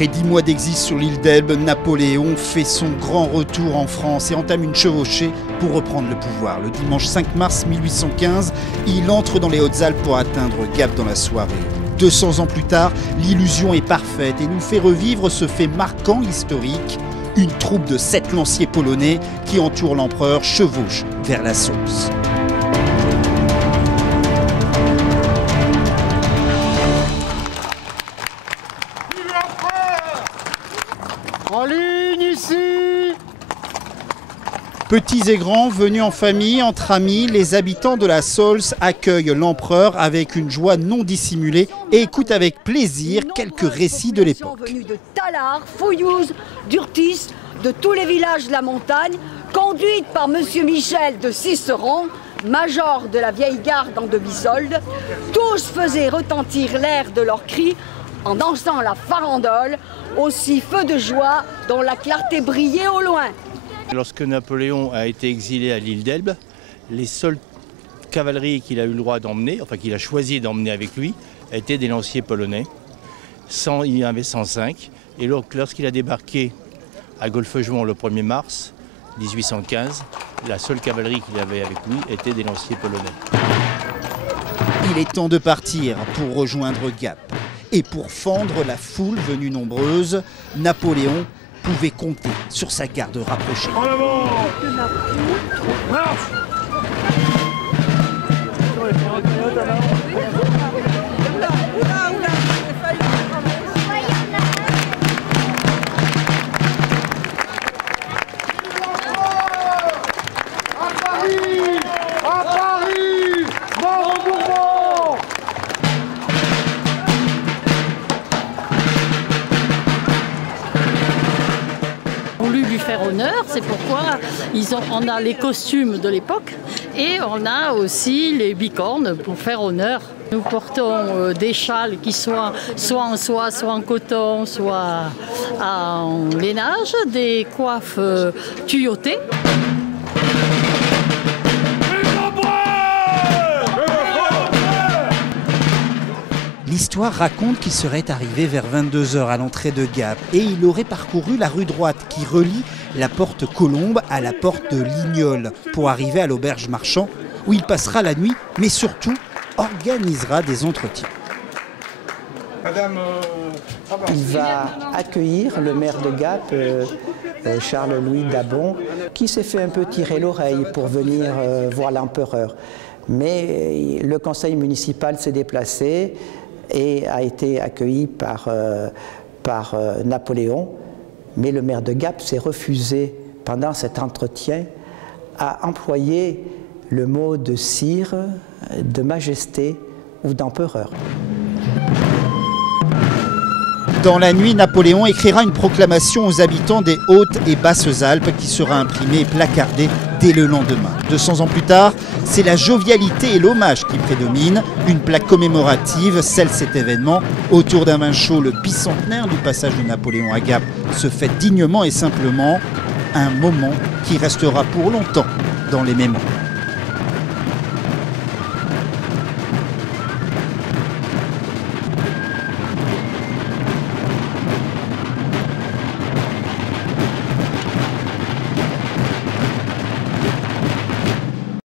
Après 10 mois d'exil sur l'île d'Elbe, Napoléon fait son grand retour en France et entame une chevauchée pour reprendre le pouvoir. Le dimanche 5 mars 1815, il entre dans les Hautes-Alpes pour atteindre Gap dans la soirée. 200 ans plus tard, l'illusion est parfaite et nous fait revivre ce fait marquant historique. Une troupe de 7 lanciers polonais qui entourent l'empereur chevauche vers la Sauce. En ligne ici! Petits et grands, venus en famille, entre amis, les habitants de la Sauce accueillent l'empereur avec une joie non dissimulée et écoutent avec plaisir quelques récits de l'époque. Venus de Tallard, Fouillouse, d'Urtis, de tous les villages de la montagne, conduites par Monsieur Michel de Ciceron, major de la vieille garde en demi-solde, tous faisaient retentir l'air de leurs cris en dansant la farandole, aussi feu de joie dont la clarté brillait au loin. Lorsque Napoléon a été exilé à l'île d'Elbe, les seules cavaleries qu'il a eu le droit d'emmener, enfin qu'il a choisi d'emmener avec lui, étaient des lanciers polonais. Il y en avait 105. Et lorsqu'il a débarqué à Golfe-Juan le 1er mars 1815, la seule cavalerie qu'il avait avec lui était des lanciers polonais. Il est temps de partir pour rejoindre Gap. Et pour fendre la foule venue nombreuse, Napoléon pouvait compter sur sa garde rapprochée. En avant! Marche! À Paris! Mort au Bourbon! Voulu lui faire honneur, c'est pourquoi on a les costumes de l'époque et on a aussi les bicornes pour faire honneur. Nous portons des châles qui soient soit en soie, soit en coton, soit en lainage, des coiffes tuyautées. L'histoire raconte qu'il serait arrivé vers 22 h à l'entrée de Gap et il aurait parcouru la rue droite qui relie la porte Colombe à la porte de Lignol pour arriver à l'auberge marchand où il passera la nuit, mais surtout organisera des entretiens. Il va accueillir le maire de Gap, Charles-Louis Dabon, qui s'est fait un peu tirer l'oreille pour venir voir l'empereur. Mais le conseil municipal s'est déplacé et a été accueilli par Napoléon. Mais le maire de Gap s'est refusé pendant cet entretien à employer le mot de sire, de majesté ou d'empereur. Dans la nuit, Napoléon écrira une proclamation aux habitants des Hautes et Basses Alpes qui sera imprimée et placardée dès le lendemain. 200 ans plus tard, c'est la jovialité et l'hommage qui prédominent. Une plaque commémorative scelle cet événement. Autour d'un vin chaud, le bicentenaire du passage de Napoléon à Gap se fête dignement et simplement. Un moment qui restera pour longtemps dans les mémoires.